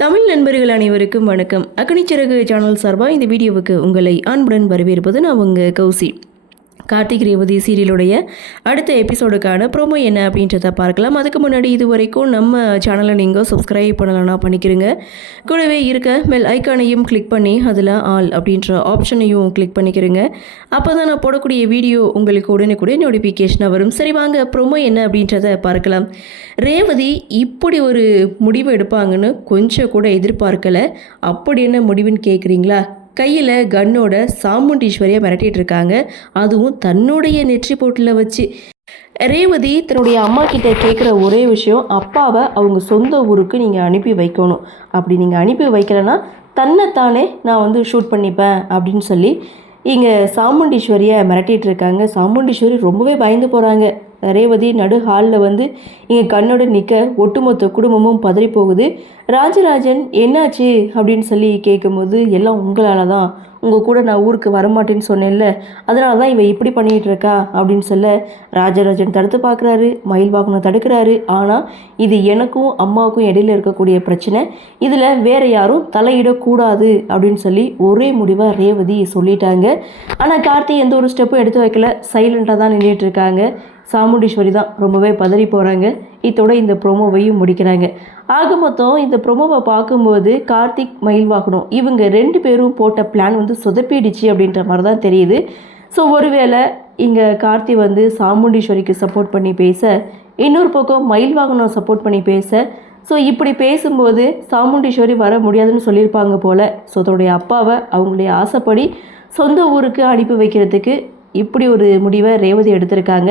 தமிழ் நண்பர்கள் அனைவருக்கும் வணக்கம். அக்னிச்சிறகு சேனல் சார்பாக இந்த வீடியோவுக்கு உங்களை அன்புடன் வரவேற்பது நான் உங்கள் கௌசி. கார்த்திக் ரேவதி சீரியலுடைய அடுத்த எபிசோடுக்கான ப்ரோமோ என்ன அப்படின்றத பார்க்கலாம். அதுக்கு முன்னாடி இது வரைக்கும் நம்ம சேனலை நீங்கள் சப்ஸ்கிரைப் பண்ணலன்னா பண்ணிக்கிறங்க. கூடவே இருக்க பெல் ஐக்கானையும் கிளிக் பண்ணி அதில் ஆல் அப்படின்ற ஆப்ஷனையும் கிளிக் பண்ணிக்கிறங்க. அப்போ தான் நான் போடக்கூடிய வீடியோ உங்களுக்கு உடனே நோட்டிஃபிகேஷனாக வரும். சரி வாங்க ப்ரோமோ என்ன அப்படின்றத பார்க்கலாம். ரேவதி இப்படி ஒரு முடிவு எடுப்பாங்கன்னு கொஞ்சம் கூட எதிர்பார்க்கலை. அப்படி என்ன முடிவுன்னு கேட்குறீங்களா? கையில் கன்னோட சாமுண்டீஸ்வரியை மிரட்டிகிட்டு இருக்காங்க. அதுவும் தன்னுடைய நெற்றி போட்டில் வச்சு. ரேவதி தன்னுடைய அம்மா கிட்ட கேட்குற ஒரே விஷயம், அப்பாவை அவங்க சொந்த ஊருக்கு நீங்கள் அனுப்பி வைக்கணும். அப்படி நீங்கள் அனுப்பி வைக்கலைன்னா தன்னைத்தானே நான் ஷூட் பண்ணிப்பேன் அப்படின்னு சொல்லி இங்கே சாமுண்டீஸ்வரியை மிரட்டிகிட்டு இருக்காங்க. சாமுண்டீஸ்வரி ரொம்பவே பயந்து போகிறாங்க. ரேவதி நடு ஹாலில் இங்கே கண்ணோட நிற்க ஒட்டுமொத்த குடும்பமும் பதறி போகுது. ராஜராஜன் என்னாச்சு அப்படின்னு சொல்லி கேட்கும்போது, எல்லாம் உங்களால் தான், உங்கள் கூட நான் ஊருக்கு வரமாட்டேன்னு சொன்னேன்ல, அதனால தான் இவ இப்படி பண்ணிகிட்டு இருக்கா அப்படின்னு சொல்ல ராஜராஜன் தடுத்து பார்க்குறாரு. மயில் வாகனம் தடுக்கிறாரு. ஆனால் இது எனக்கும் அம்மாவுக்கும் இடையில இருக்கக்கூடிய பிரச்சனை, இதில் வேறு யாரும் தலையிடக்கூடாது அப்படின்னு சொல்லி ஒரே முடிவாக ரேவதி சொல்லிட்டாங்க. ஆனால் கார்த்தி எந்த ஒரு ஸ்டெப்பும் எடுத்து வைக்கல, சைலண்ட்டாக தான் நின்றுட்டு இருக்காங்க. சாமுண்டீஸ்வரி தான் ரொம்பவே பதறி போகிறாங்க. இதோட இந்த ப்ரோமோவையும் முடிக்கிறாங்க. ஆக மொத்தம் இந்த ப்ரோமோவை பார்க்கும்போது கார்த்திக், மயில் வாகனம் இவங்க 2 பேரும் போட்ட பிளான் சொதப்பிடுச்சு அப்படின்ற மாதிரி தான் தெரியுது. ஸோ ஒருவேளை இங்கே கார்த்தி சாமுண்டீஸ்வரிக்கு சப்போர்ட் பண்ணி பேச, இன்னொரு பக்கம் மயில் வாகனம் சப்போர்ட் பண்ணி பேச, ஸோ இப்படி பேசும்போது சாமுண்டீஸ்வரி வர முடியாதுன்னு சொல்லியிருப்பாங்க போல். ஸோ அதோடைய அப்பாவை அவங்களுடைய ஆசைப்படி சொந்த ஊருக்கு அனுப்பி வைக்கிறதுக்கு இப்படி ஒரு முடிவை ரேவதி எடுத்திருக்காங்க.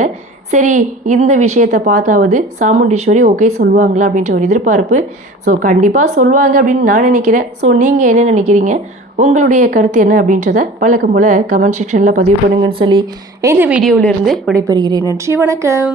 சரி, இந்த விஷயத்தை பார்த்தாவது சாமுண்டீஸ்வரி ஓகே சொல்லுவாங்களா அப்படின்ற ஒரு எதிர்பார்ப்பு. ஸோ கண்டிப்பாக சொல்லுவாங்க அப்படின்னு நான் நினைக்கிறேன். ஸோ நீங்கள் என்ன நினைக்கிறீங்க? உங்களுடைய கருத்து என்ன அப்படின்றத வழக்கம் போல் கமெண்ட் செக்ஷனில் பதிவு பண்ணுங்கன்னு சொல்லி இந்த வீடியோவிலிருந்து விடைபெறுகிறேன். நன்றி, வணக்கம்.